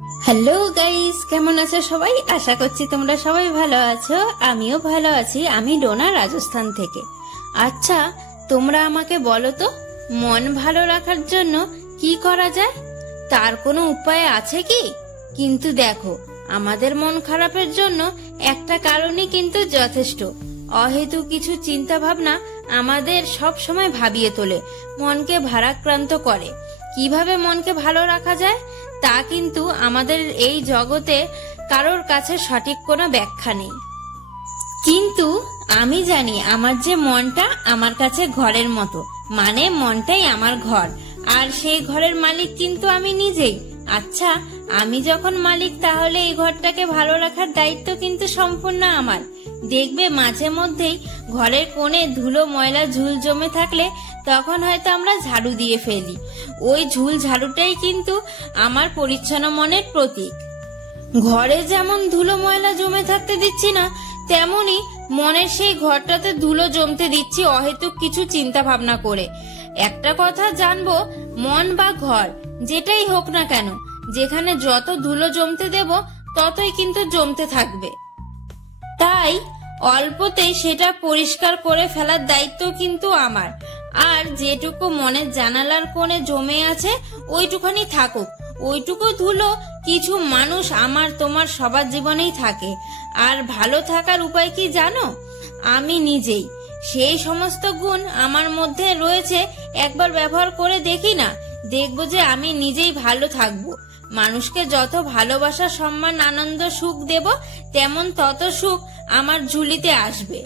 Hello guys, কেমন আছো সবাই? আশা করছি তোমরা সবাই ভালো আছো। আমিও ভালো আছি। আমি ডোনা, রাজস্থান থেকে। আচ্ছা, তোমরা আমাকে বলো তো, মন ভালো রাখার জন্য কি করা যায়? তার কোনো উপায় আছে কি? কিন্তু দেখো, আমাদের মন খারাপের জন্য একটা কারণই কিন্তু যথেষ্ট। অহেতুক কিছু চিন্তা ভাবনা আমাদের সব সময় ভাবিয়ে তোলে, মনকে ভারাক্রান্ত করে। কিভাবে মনকে ভালো রাখা যায় তা কিন্তু আমাদের এই জগতে কারোর কাছে সঠিক কোনো ব্যাখ্যা নেই। কিন্তু আমি জানি আমার যে মনটা আমার কাছে ঘরের মতো, মানে মনটাই আমার ঘর, আর সেই ঘরের মালিক কিন্তু আমি নিজেই। আচ্ছা, আমি যখন মালিক, তাহলে এই ঘরটাকে ভালো রাখার দায়িত্ব কিন্তু সম্পূর্ণ আমার। দেখবে মাঝে মধ্যেই ঘরের কোণে ধুলো ময়লা ঝুল জমে থাকলে তখন হয়তো আমরা ঝাড়ু দিয়ে ফেলি। ওই ঝুল ঝাড়ুটাই কিন্তু আমার পরিচ্ছন্ন মনের প্রতীক। ঘরে যেমন ধুলো ময়লা জমে থাকতে দিচ্ছি না, তেমনি মনের সেই ঘরটাতে ধুলো জমতে দিচ্ছি অহেতুক কিছু চিন্তা ভাবনা করে। একটা কথা জানবো, মন বা ঘর যেটাই হোক না কেন, যেখানে যত ধুলো জমতে দেব ততই কিন্তু জমতে থাকবে। তাই অল্পতেই সেটা পরিষ্কার করে ফেলার দায়িত্ব কিন্তু আমার। আর যেটুকু মনের জানালার কোণে জমে আছে ওইটুখানি থাকুক। ওইটুকু ধুলো কিছু মানুষ আমার তোমার সবার জীবনেই থাকে। আর ভালো থাকার উপায় কি জানো? আমি নিজেই। সেই সমস্ত গুণ আমার মধ্যে রয়েছে, একবার ব্যবহার করে দেখি না, দেখবো যে আমি নিজেই ভালো থাকবো। মানুষকে যত ভালোবাসা, সম্মান, আনন্দ, সুখ দেব, তেমন তত সুখ আমার ঝুলিতে আসবে।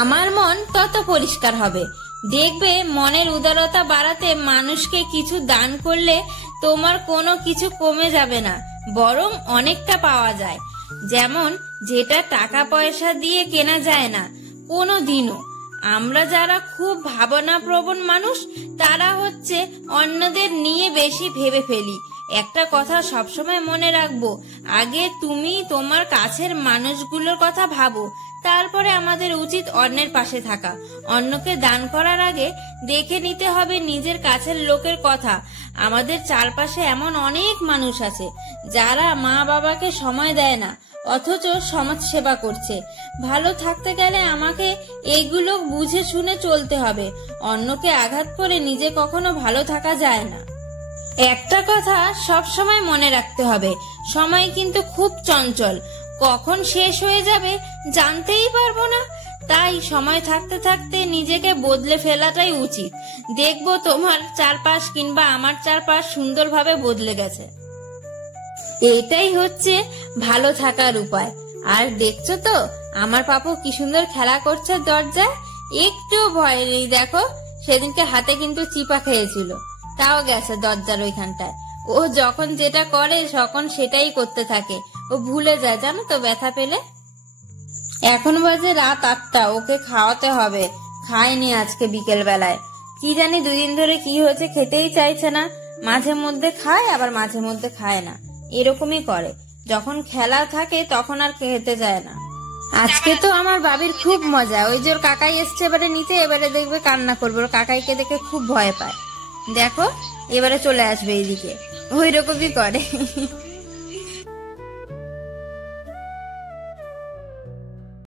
আমার মন তত পরিষ্কার হবে। দেখবে মনের উদারতা বাড়াতে মানুষকে কিছু দান করলে তোমার কোনো কিছু কমে যাবে না, বরং অনেকটা পাওয়া যায়। যেমন যেটা টাকা পয়সা দিয়ে কেনা যায় না কোনো দিনও। আমরা যারা খুব ভাবনাপ্রবণ মানুষ, তারা হচ্ছে অন্যদের নিয়ে বেশি ভেবে ফেলি। একটা কথা সবসময় মনে রাখবো, আগে তুমি তোমার কাছের মানুষগুলোর কথা ভাবো, তারপরে আমাদের উচিত অন্যের পাশে থাকা। অন্যকে দান করার আগে দেখে নিতে হবে নিজের কাছের লোকের কথা। আমাদের চারপাশে এমন অনেক মানুষ আছে যারা মা বাবাকে সময় দেয় না, অথচ সমাজ সেবা করছে। ভালো থাকতে গেলে আমাকে এইগুলো বুঝে শুনে চলতে হবে। অন্যকে আঘাত করে নিজে কখনো ভালো থাকা যায় না। একটা কথা সব সময় মনে রাখতে হবে, সময় কিন্তু খুব চঞ্চল, কখন শেষ হয়ে যাবে জানতেই পারবো না। তাই সময় থাকতে থাকতে নিজেকে বদলে ফেলাটাই উচিত। দেখবো তোমার চারপাশ কিংবা আমার চারপাশ সুন্দরভাবে বদলে গেছে। এটাই হচ্ছে ভালো থাকার উপায়। আর দেখছো তো আমার পাপু কি সুন্দর খেলা করছে দরজায়, একটু ভয় নেই। দেখো, সেদিনকে হাতে কিন্তু চিপা খেয়েছিল, তাও গেছে দরজার ওইখানটায়। ও যখন যেটা করে তখন সেটাই করতে থাকে, ও ভুলে যায় জানো তো ব্যথা পেলে। এখন বাজে রাত 8টা, ওকে খাওয়াতে হবে। খায়নি আজকে বিকেল বেলায়, কি জানি দুদিন ধরে কি হয়েছে, খেতেই চাইছে না। মাঝে মধ্যে খায়, আবার মাঝে মধ্যে খায় না, এরকমই করে। যখন খেলা থাকে তখন আর খেতে যায় না। আজকে তো আমার বাবির খুব মজা, ওই যে ওর কাকাই এসছে এবারে নিতে, এবারে দেখবে কান্না করবে। ওর কাকাইকে দেখে খুব ভয় পায়। দেখো এবারে চলে আসবে এইদিকে, ওই রকমই করে।